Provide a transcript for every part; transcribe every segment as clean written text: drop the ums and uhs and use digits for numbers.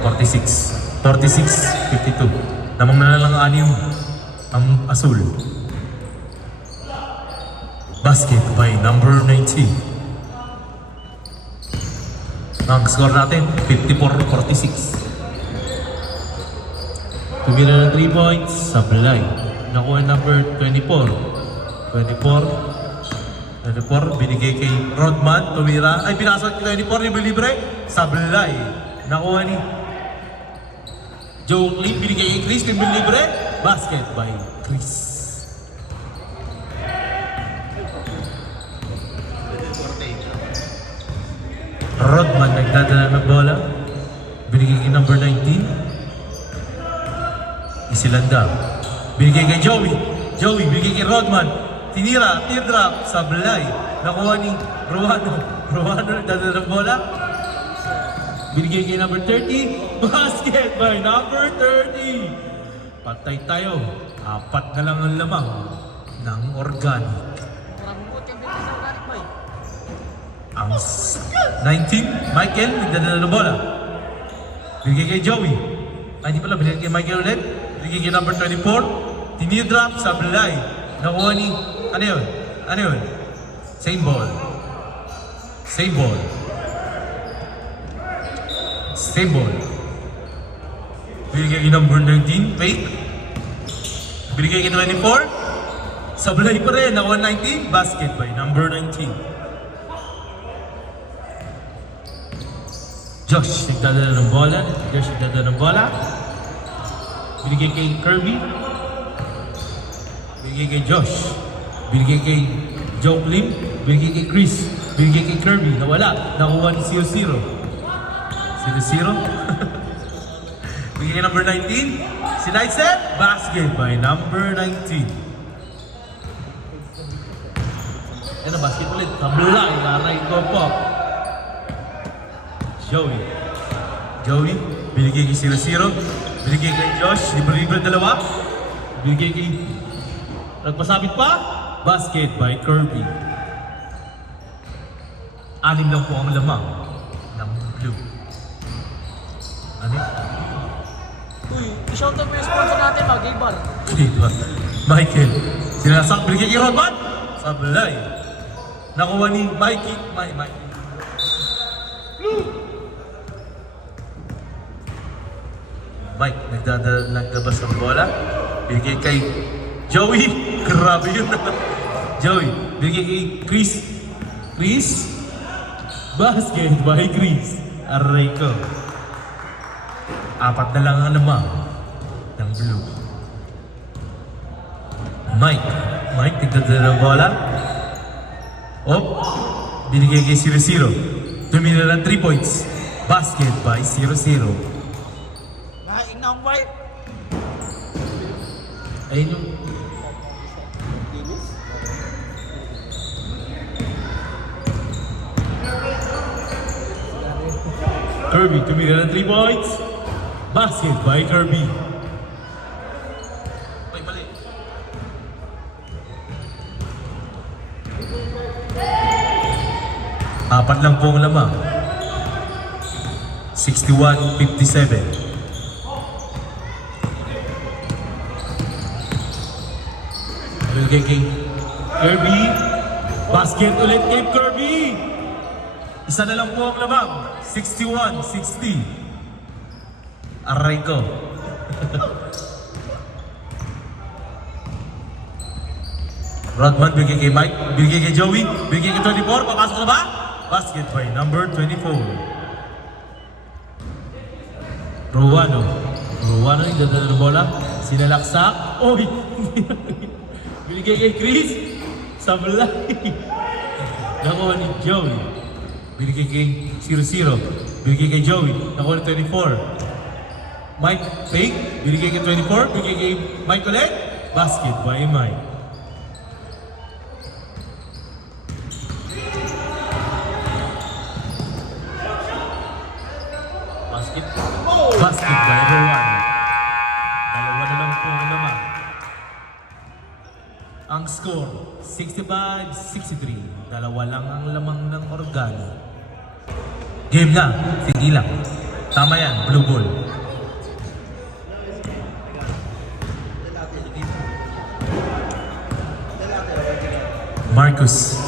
46. 46-52. Namang na lang anim ang asul. Basket by number 19. Ang score natin, 54-46. Tumira ng 3 points, sablay. Nakuha number 24. 24, binigay kay Rodman, tumira. Ay, pinasok kay 24, libre-libre. Sablay. Nakuha ni Joe Lee, binigay kay Chris, libre. Basket by Chris. Rodman nagdadala ng bola. Binigay kay number 19. Isilanda. Binigay kay Joey. Binigay kay Rodman. Tinira, teardrop, sablay. Nakuha ni Ruano. Nagdadala ng bola. Binigay kay number 30. Basket by number 30. Patay tayo. 4 na lang ang lamang ng organic. Ang 19, Michael, nagdadala ng bola. Binigay kay Joey. Ay, hindi pala, binigay kay Michael ulit. Binigay kay number 24. Tinidrop, sablay. Nakuha ni, ano yun? Same ball. Binigay kay number 19, fake. Binigay kay 24. Sablay pa rin, nakuha 19. Basket by number 19. Josh, nagdadala ng bola. Binigay kay Kirby. Binigay kay Josh. Binigay kay Joe Lim. Binigay kay Chris. Binigay kay Kirby. Nawala. Nakuha ni 0-0. 0-0. Binigay kay number 19. Si Knightset. Basket by number 19. Yan ang basket ulit. Tablay. Aray ko po. Joey, binigay kay 0-0, binigay kay Josh, libre-libre dalawa, binigay kay, nagpasabit pa, basket by Kirby. 6 lang po ang lamang ng blue. Ano? Uy, i-shoutout mo yung sponsor natin, Gaybar. Michael, sinasak, binigay kay Rodman, sablay. Nakuha ni Mikey. Mike, nagdabas ng bola. Binigay kay Joey. Grabe yun. Joey, binigay kay Chris. Basket by Chris. Aray ko. 4 na lang ang naman ng blue. Mike, nagdadala ng bola. Binigay kay 0-0. Tumira ng 3 points. Basket by 0-0. Ang white. Ayun yung... Kirby, tumira ng 3 points. Basket by Kirby. Ay, mali. Apat lang po ang lamang. 61-57. Binigay kay Kirby. Basket ulit kay Kirby. Isa na lang po ang lamang. 61-60. Aray ko. Rodman, binigay kay Mike. Binigay kay Joey. Binigay kay 24. Papasok na ba? Basket by number 24. Ruano yung dadala ng bola. Sinalaksak. Oy! Binigay kay Chris. Sablay. Nakuha ni Joey. binigay kay 0-0. Binigay kay Joey, nakuha ni 24. Mike, fake, binigay kay 24. Binigay kay Mike ulit. Basket by Mike. Basket by Rowan. Dalawa na lang po naman. Ang score, 65-63. Dalawa lang ang lamang ng organo. Game na, sige lang. Tama yan, blue ball. Marcus.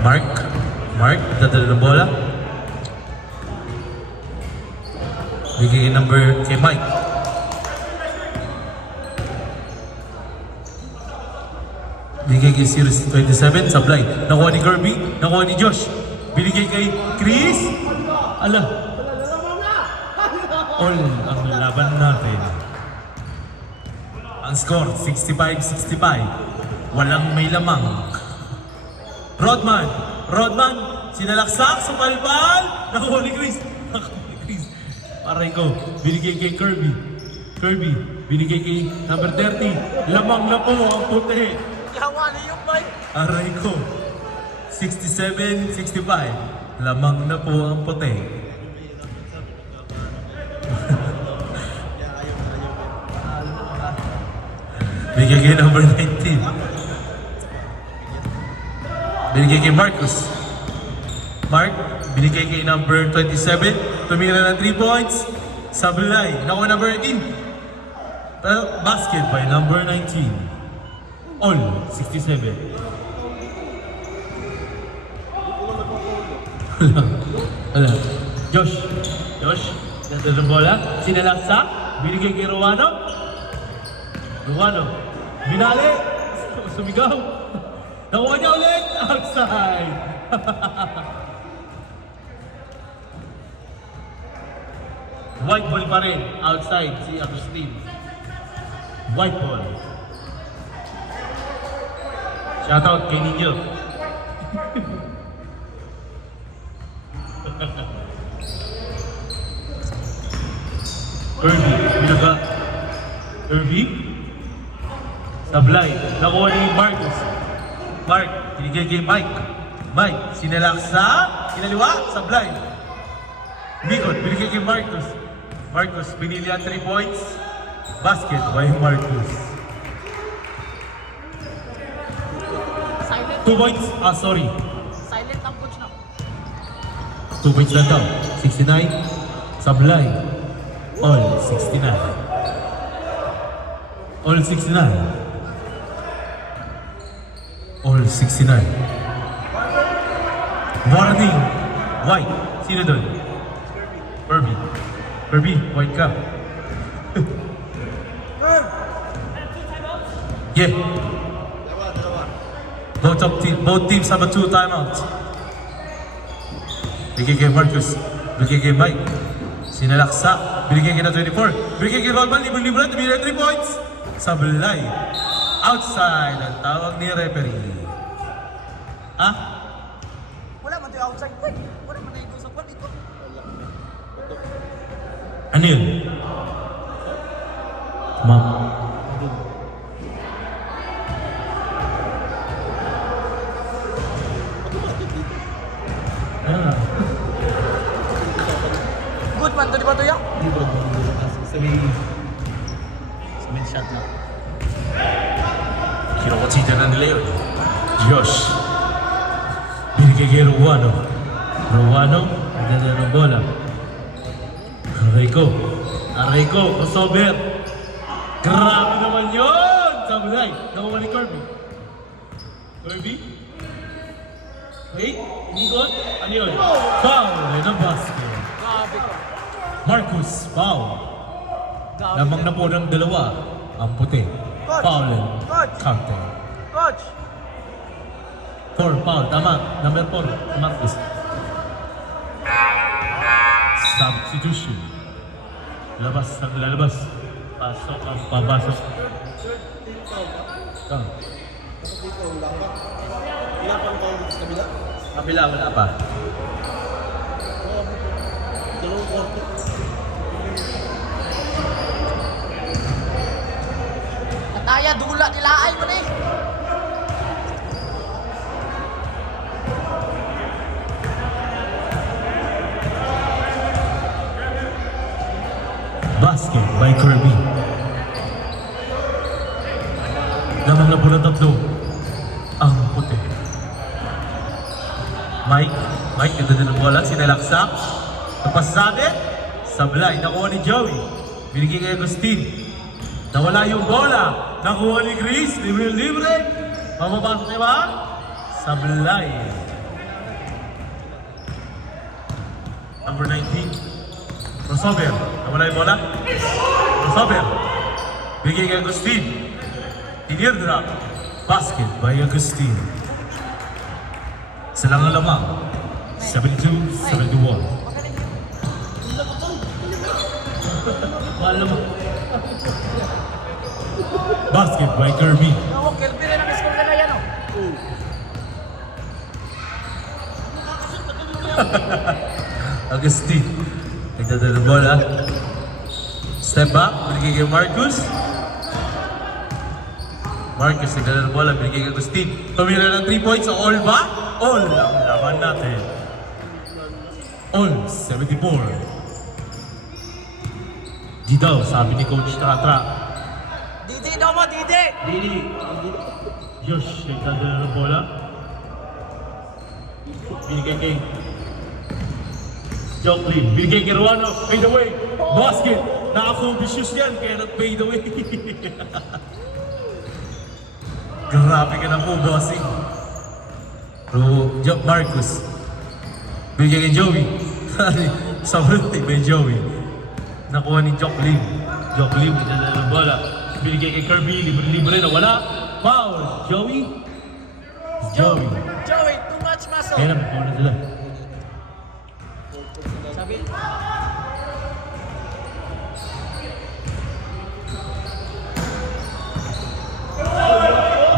Mark, dadala ng bola. Bigay number kay Mike. Bigay kay Series 27, sablay. Nakuha ni Kirby, nakuha ni Josh. Binigay kay Chris. Ala. All ang laban natin. Ang score, 65-65. Walang may lamang. Rodman, sinalaksak sa palpal. Nakuha ni Chris. Aray ko, binigay kay Kirby, binigay kay number 30. Lamang na po ang puti. Yawa na yung bike. Aray ko, 67-65. Lamang na po ang puti. Binigay kay number 19. Binigay kay Marcus. Binigay kay number 27. Tumira ng 3 points. Sablay. Nakuha number 18. Basket by number 19. All 67. Wala. Josh. Nandun ng bola. Sinalaksak. Binigay kay Rowano. Binali. Sumigaw. Nakuha niya ulit. Outside. White ball pa rin. Outside si Agustin. White ball. Shoutout kay Ninyo. Kirby. Sablay. Nakuha ni Marcus. Binigay kay Mike, sinalaksa. Kinaliwa. Sablay. Bikot. Binigay kay Marcus, binili ang 3 points. Basket by Marcus. Silent. 2 points. Sorry. Silent ang coach na. 2 points lang daw. 69. Sablay. All 69. All 69. Warning. White. Sino doon? Kirby, white ka. Yeah. Both teams have a 2 timeouts. Bigay kay Marcus. Bigay kay Mike. Sinalaksa. Binigay kay na 24. Bigay kay Rodman. Libre-libre. Tumira 3 points. Sablay. Outside ang tawag ni referee. Wala man tayo outside ko eh. Wala man tayo sa kwan dito. Ano yun? Ma'am. Good man to, di ba to ya? Hindi bro, sa may shot lang. Kinokonsita na nila yun. Josh. Binigay kay Rowano. Nagdala ng bola. Aray ko, crossover. Grabe naman yun! Sablay, nakuha ni Kirby. Wait, inikot? Ano yun? Foul! Ito basket. Grabe ka. Marcus, foul. Grabe. Lamang na po ng dalawa. Ang puti. Foul and counter. Coach! 4, foul. Tama. Number 4, Marcus. Substitution. Lalabas. Pasok ang pabasok. Ilan pang foul dito sa kabila? Kabila, wala pa. Dalawang kwarto. Nataya, dula nila ay mo na eh. Basket by Kirby. Naman na po ng tatlo. Ang puti. Mike, ito din ang bola. Sinalaksak. Napasade. Sablay. Nakuha ni Joey. Binigay kay Agustin. Nawala yung bola. Nakuha ni Chris. Libre-libre. Mamapasok niya ba? Sablay. Number 19. Rosober. Nawala yung bola. Rosober. Binigay kay Agustin. Teardrop. Basket by Agustin. Silang lamang. 72-71. Mahal mo. Basket by Kirby. Oo, Kirby rin ang score nila yan oh. Agustin. Nagdadala ng bola. Step back. Binigay kay Marcus. Marcus nagdadala ng bola. Binigay kay Agustin. Tumira ng 3 points. All ba? All ang laban natin. All 74. Di daw, sabi ni Coach Tratra. Didi daw mo, Didi! Didi. Josh, nagdadala ng bola. Binigay kay Jocklin. Binigay kay Ruano. Fade away. Basket. Naka-ambitious yan, kaya nag-fade away. Grabe ka na po, bossing. Marcus. Binigay kay Joey. Sa ulti by Joey. Nakuha ni Jocklin. Jocklin, nagdadala ng bola. Binigay kay Kirby. Libre na wala. Foul. Joey. Joey. Joey, too much muscle! Kaya naman, na sila. Sabi,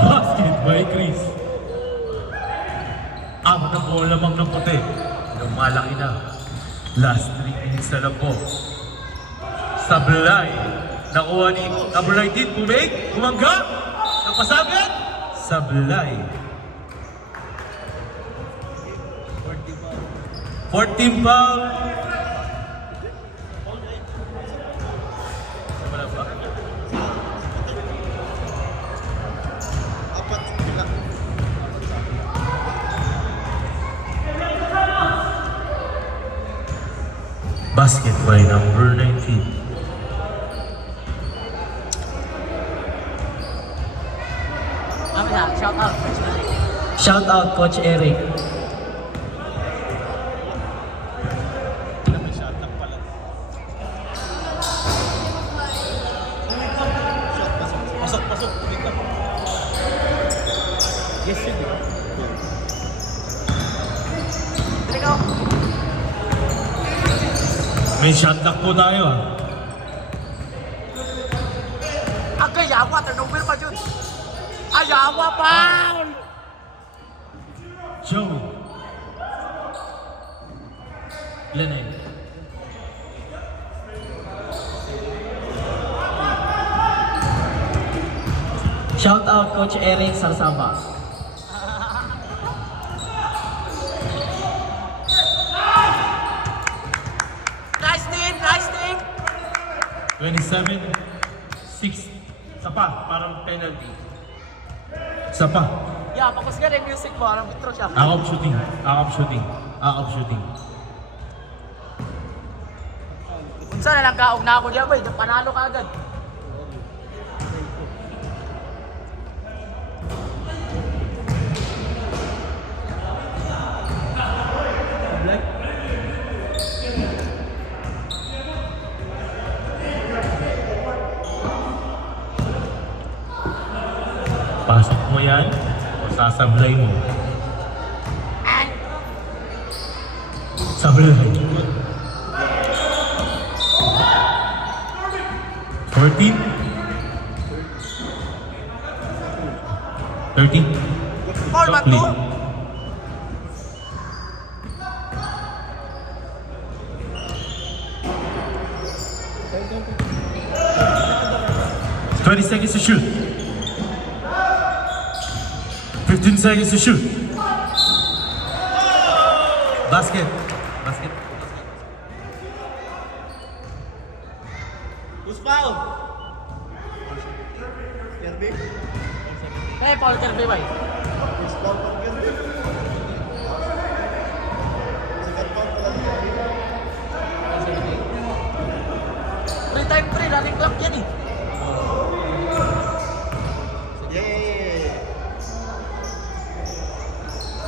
Basket by Chris. Apat na bola lamang ng puti. Lumalaki na. Last 3 minutes na lang po. Sablay. Nakuha ni number 19. Pumig. Kumangga. Napasagad. Sablay. 14 foul. Wala pa. Basket by number 19. kami na, shout out. Shout out Coach Eric. Pasok. Yes, sige. Dali ka. May shot clock po tayo ah. Agay, yawa, turnover pa dyan. Ay, yawa pa! Joey. Lenay. Shout out Coach Eric Sarsaba. Nice team! 27-6. Isa pa, parang penalty. Isa pa. Yeah, pagkas nga rin music mo, anong intro siya? Akap shooting. Unsa na lang kaog na ako diya, boy. Panalo ka agad. Pasok mo yan, o sasablay mo. Sablay. 14. 13. Foul ba to? 20 seconds to shoot. 15 seconds to shoot. Basket. Basket. Who's foul? Eh, foul Kirby ba? Free time free, running clock yan eh.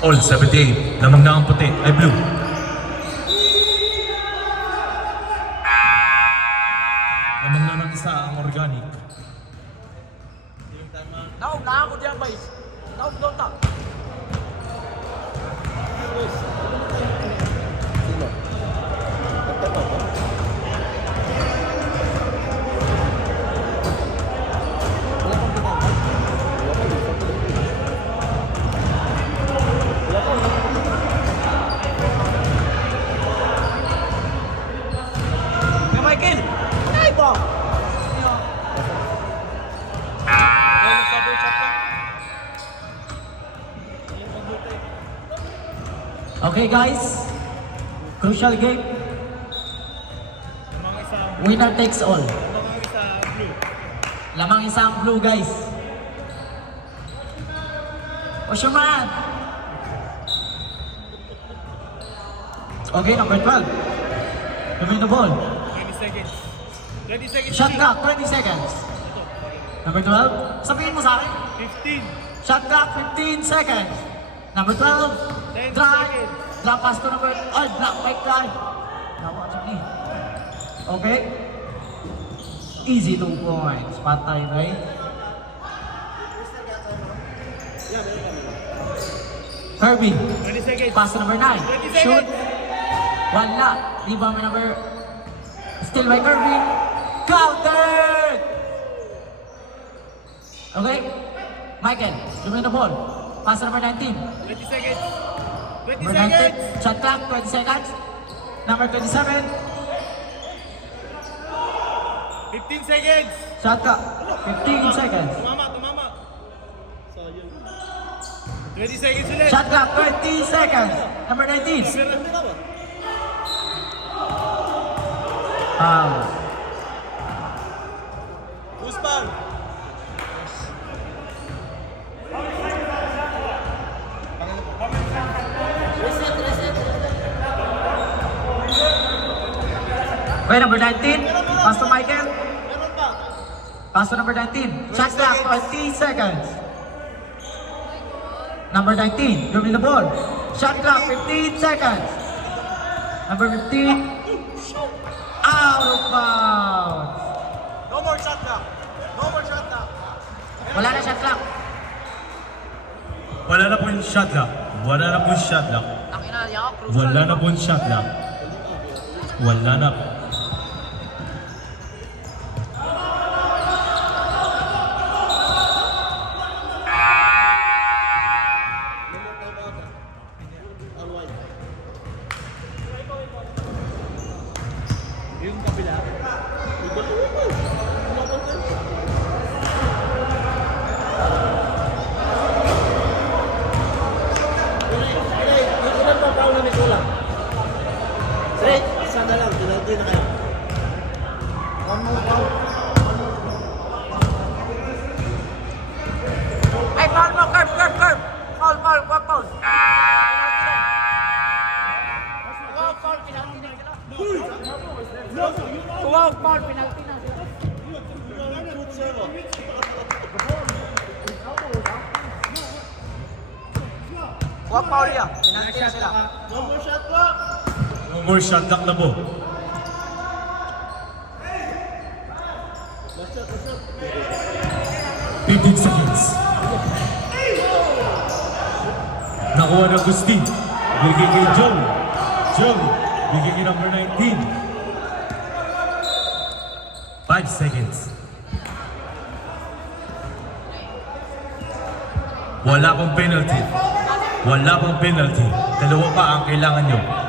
All 78. Lamang na ang puti. Ay blue. Lamang na ng isa ang organic. Naog na ako diyan, boys. Naog doon ta. Nga Michael! Ay po! Okay guys, crucial game. Winner takes all. Lamang isa ang blue guys. What's your man? Okay, number 12. Give me the ball. 20 seconds. 20 seconds. Shot clock, 20 seconds. Number 12, sabihin mo sa akin. 15. Shot clock, 15 seconds. Number 12, 10 drive. seconds. Drop pass to number, block fake drive. Nawa, Johnny. Okay. Easy 2 points. Patay, right? Herbie, 20 seconds. pass to number 9. 20 Shoot. seconds. Wala. Rebound by number, still by Kirby. Counted! Okay. Michael, give me the ball. Pass to number 19. 20 seconds. 20 Number seconds. 19, shot clock, 20 seconds. Number 27, 15 seconds. shot clock, 15 seconds. Tumama, tumama. 20 seconds ulit. Shot clock, 20 seconds. Number 19. Who's foul? Okay, number 19. Pass to Michael. Pass to number 19. Shot clock, 20 seconds. Number 19, give me the ball. Shot clock, 15 seconds. Number 15, out of bounds. No more shot clock. No more shot clock. Wala na shot clock. Wala na po yung shot clock. Wala na po yung shot clock. Ang ina niya, crucial. Wala na po yung shot clock. Wala na po. Yung kabila. Ay, foul mo, curve, curve, curve. Foul, foul, foul, foul. Wow, foul, penalty na sila. Wow, foul, penalty na sila. Wow, foul yan. Penalty na sila. No more shot clock na po. Fifteen seconds. Nakuha na Agustin. Bigay kay Joey. Joey. Bigay kay number 19. 5 seconds. Wala pong penalty. Wala pong penalty. Dalawa pa ang kailangan nyo.